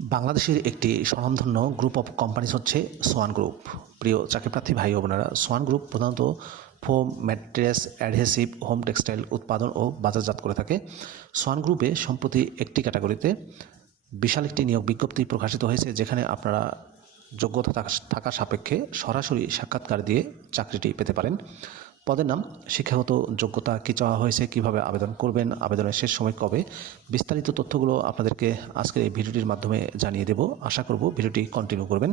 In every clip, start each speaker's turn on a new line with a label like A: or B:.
A: বাংলাদেশের একটি স্বনামধন্য গ্রুপ অফ কোম্পানিজ হচ্ছে সোয়ান গ্রুপ প্রিয় চাকরিপ্রার্থী ভাই বোনেরা সোয়ান গ্রুপ প্রধানত foam mattress adhesive home textile উৎপাদন ও বাজারজাত করে থাকে। সোয়ান গ্রুপে সম্প্রতি একটি ক্যাটাগরিতে বিশাল একটি নিয়োগ বিজ্ঞপ্তি প্রকাশিত হয়েছে, যেখানে আপনারা যোগ্যতা থাকা সাপেক্ষে সরাসরি সাক্ষাৎকার দিয়ে চাকরিটি পেতে পারেন। পদের নাম, শিক্ষাগত যোগ্যতা কী চাওয়া হয়েছে, কীভাবে আবেদন করবেন, আবেদনের শেষ সময় কবে, বিস্তারিত তথ্যগুলো আপনাদেরকে আজকের এই ভিডিওটির মাধ্যমে জানিয়ে দেব। আশা করব ভিডিওটি কন্টিনিউ করবেন।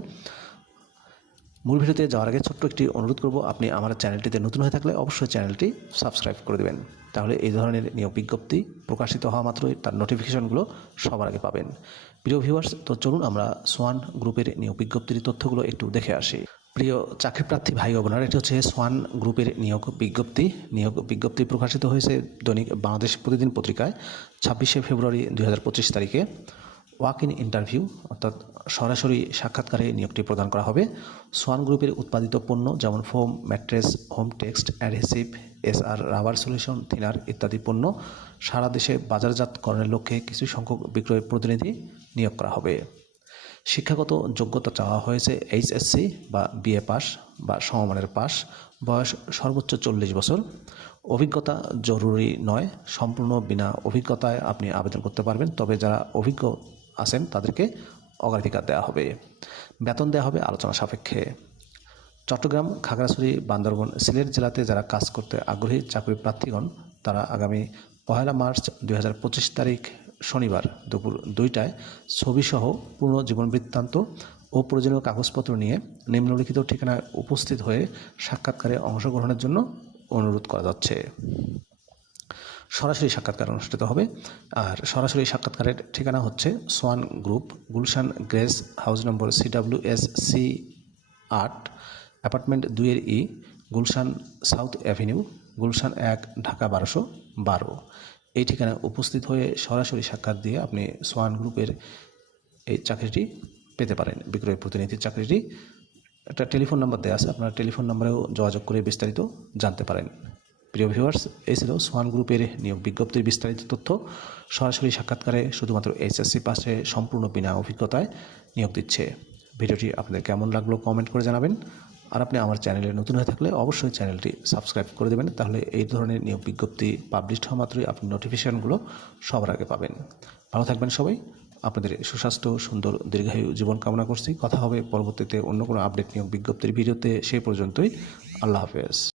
A: মূল ভিডিওতে যাওয়ার আগে ছোট্ট একটি অনুরোধ করব, আপনি আমার চ্যানেলটিতে নতুন হয়ে থাকলে অবশ্যই চ্যানেলটি সাবস্ক্রাইব করে দেবেন। তাহলে এই ধরনের নিয়োগ বিজ্ঞপ্তি প্রকাশিত হওয়া মাত্রই তার নোটিফিকেশনগুলো সবার আগে পাবেন। প্রিয় ভিউয়ার্স তো চলুন আমরা সোয়ান গ্রুপের নিয়োগ বিজ্ঞপ্তির তথ্যগুলো একটু দেখে আসি। প্রিয় চাকরিপ্রার্থী ভাই ও বোনেরা এটি হচ্ছে সোয়ান গ্রুপের নিয়োগ বিজ্ঞপ্তি। নিয়োগ বিজ্ঞপ্তি প্রকাশিত হয়েছে দৈনিক বাংলাদেশ প্রতিদিন পত্রিকায়, ছাব্বিশে ফেব্রুয়ারি দু হাজার পঁচিশ তারিখে। ওয়াক ইন ইন্টারভিউ অর্থাৎ সরাসরি সাক্ষাৎকারে নিয়োগটি প্রদান করা হবে। সোয়ান গ্রুপের উৎপাদিত পণ্য যেমন foam mattress home text adhesive S R rubber solution thinner ইত্যাদি পণ্য সারা দেশে বাজারজাতকরণের লক্ষ্যে কিছু সংখ্যক বিক্রয় প্রতিনিধি নিয়োগ করা হবে। শিক্ষাগত যোগ্যতা চাওয়া হয়েছে এইচএসসি বা বিএ পাস বা সমমানের পাস বয়স সর্বোচ্চ চল্লিশ বছর। অভিজ্ঞতা জরুরি নয়। সম্পূর্ণ বিনা অভিজ্ঞতায় আপনি আবেদন করতে পারবেন। তবে যারা অভিজ্ঞ আছেন তাদেরকে অগ্রাধিকার দেওয়া হবে। বেতন দেওয়া হবে আলোচনা সাপেক্ষে। চট্টগ্রাম, খাগড়াছড়ি, বান্দরবন সিলেট জেলাতে যারা কাজ করতে আগ্রহী চাকরি প্রার্থীগণ তারা আগামী পহেলা মার্চ দু হাজার পঁচিশ তারিখ শনিবার দুপুর দুইটায় ছবিসহ পূর্ণ জীবন বৃত্তান্ত ও প্রয়োজনীয় কাগজপত্র নিয়ে নিম্নলিখিত ঠিকানায় উপস্থিত হয়ে সাক্ষাৎকারে অংশগ্রহণের জন্য অনুরোধ করা যাচ্ছে। সরাসরি সাক্ষাৎকার অনুষ্ঠিত হবে। আর সরাসরি সাক্ষাৎকারের ঠিকানা হচ্ছে Swan group, Gulshan grace, house number C C W S C আট, অ্যাপার্টমেন্ট দুইয়ের E, Gulshan south avenue, Gulshan এক, ঢাকা বারোশো বারো। এই ঠিকানায় উপস্থিত হয়ে সরাসরি সাক্ষাৎ দিয়ে আপনি সোয়ান গ্রুপের এই চাকরিটি পেতে পারেন। বিক্রয় প্রতিনিধির চাকরিটি। একটা টেলিফোন নাম্বার দেওয়া আছে। আপনারা টেলিফোন নাম্বারেও যোগাযোগ করে বিস্তারিত জানতে পারেন। প্রিয় ভিউয়ার্স, এই ছিল সোয়ান গ্রুপের নিয়োগ বিজ্ঞপ্তির বিস্তারিত তথ্য। সরাসরি সাক্ষাৎকারে শুধুমাত্র এইচএসসি পাশে সম্পূর্ণ বিনা অভিজ্ঞতায় নিয়োগ দিচ্ছে। ভিডিওটি আপনাদের কেমন লাগল কমেন্ট করে জানাবেন। আর আপনি আমার চ্যানেলে নতুন হয়ে থাকলে অবশ্যই চ্যানেলটি সাবস্ক্রাইব করে দেবেন, তাহলে এই ধরনের নিয়োগ বিজ্ঞপ্তি পাবলিশ হওয়া মাত্রই আপনি নোটিফিকেশানগুলো সবার আগে পাবেন। ভালো থাকবেন সবাই। আপনাদের সুস্বাস্থ্য, সুন্দর, দীর্ঘায়ু জীবন কামনা করছি। কথা হবে পরবর্তীতে অন্য কোনো আপডেট নিয়োগ বিজ্ঞপ্তির ভিডিওতে। সেই পর্যন্তই। আল্লাহ হাফেজ।